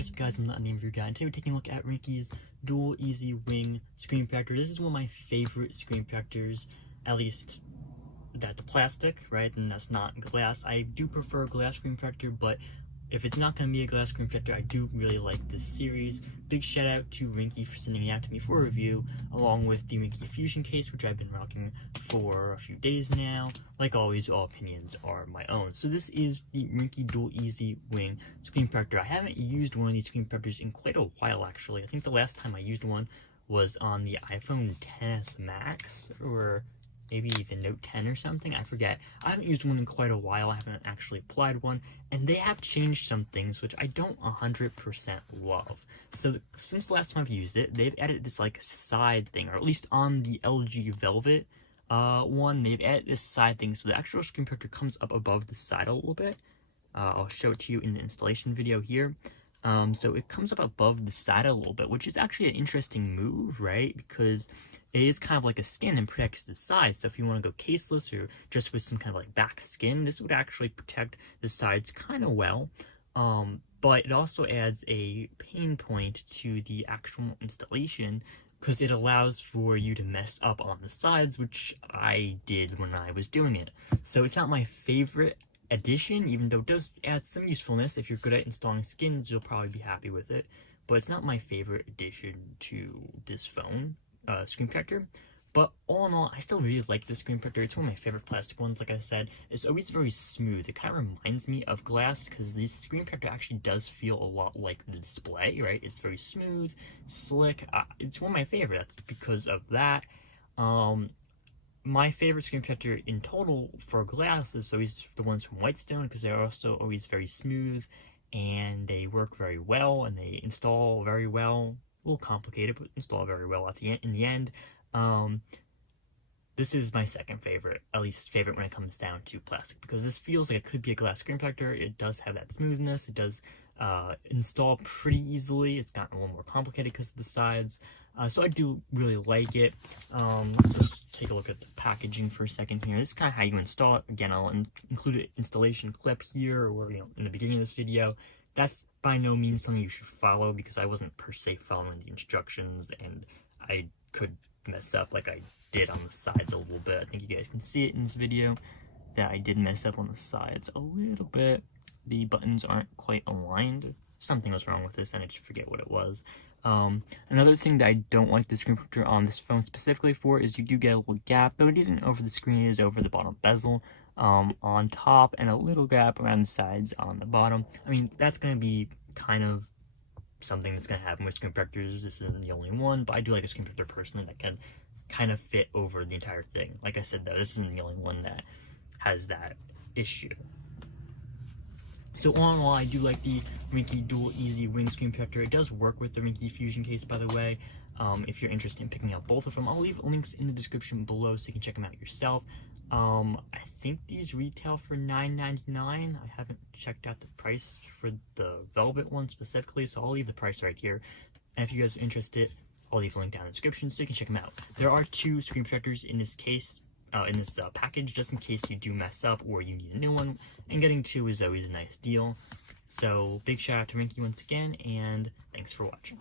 What is up, guys? I'm not a name review guy, and today we're taking a look at Ringke's Dual Easy Wing screen protector. This is one of my favorite screen protectors, at least that's plastic, right? And that's not glass. I do prefer a glass screen protector, but if it's not going to be a glass screen protector, I do really like this series. Big shout out to Ringke for sending it out to me for a review, along with the Ringke Fusion case, which I've been rocking for a few days now. Like always, all opinions are my own. So this is the Ringke Dual Easy Wing screen protector. I haven't used one of these screen protectors in quite a while, actually. I think the last time I used one was on the iPhone XS Max, or maybe even Note 10 or something, I forget. I haven't used one in quite a while, I haven't actually applied one, and they have changed some things which I don't 100% love. So since the last time I've used it, they've added this like side thing, or at least on the LG Velvet one, they've added this side thing, so the actual screen protector comes up above the side a little bit. I'll show it to you in the installation video here. So it comes up above the side a little bit, which is actually an interesting move, right? Because it is kind of like a skin and protects the sides. So if you want to go caseless or just with some kind of like back skin, this would actually protect the sides kind of well. But it also adds a pain point to the actual installation because it allows for you to mess up on the sides, which I did when I was doing it. So it's not my favorite addition, even though it does add some usefulness. If you're good at installing skins, you'll probably be happy with it. But it's not my favorite addition to this phone screen protector. But all in all, I still really like this screen protector. It's one of my favorite plastic ones. Like I said, it's always very smooth. It kind of reminds me of glass because this screen protector actually does feel a lot like the display, right? It's very smooth, slick. It's one of my favorites because of that. My favorite screen protector in total for glass is always the ones from Whitestone because they're also always very smooth and they work very well and they install very well. A little complicated, but install very well at the end. In the end, this is my second favorite, at least favorite when it comes down to plastic, because this feels like it could be a glass screen protector. It does have that smoothness. It does install pretty easily. It's gotten a little more complicated because of the sides. So I do really like it. Just take a look at the packaging for a second here. This is kind of how you install it. Again, I'll include an installation clip here, or in the beginning of this video. That's by no means something you should follow because I wasn't per se following the instructions and I could mess up like I did on the sides a little bit. I think you guys can see it in this video that I did mess up on the sides a little bit. The buttons aren't quite aligned. Something was wrong with this and I just forget what it was. Another thing that I don't like the screen protector on this phone specifically for is you do get a little gap, though it isn't over the screen, it is over the bottom bezel on top, and a little gap around the sides on the bottom. I mean, that's going to be kind of something that's going to happen with screen protectors. This isn't the only one, but I do like a screen protector personally that can kind of fit over the entire thing. Like I said, though, this isn't the only one that has that issue. So all in all, I do like the Ringke Dual Easy Wing screen protector. It does work with the Ringke Fusion case, by the way. If you're interested in picking out both of them, I'll leave links in the description below so you can check them out yourself. I think these retail for $9.99. I haven't checked out the price for the Velvet one specifically, so I'll leave the price right here. And if you guys are interested, I'll leave a link down in the description so you can check them out. There are two screen protectors in this case. In this package, just in case you do mess up or you need a new one, and getting two is always a nice deal. So big shout out to Ringke once again, and thanks for watching.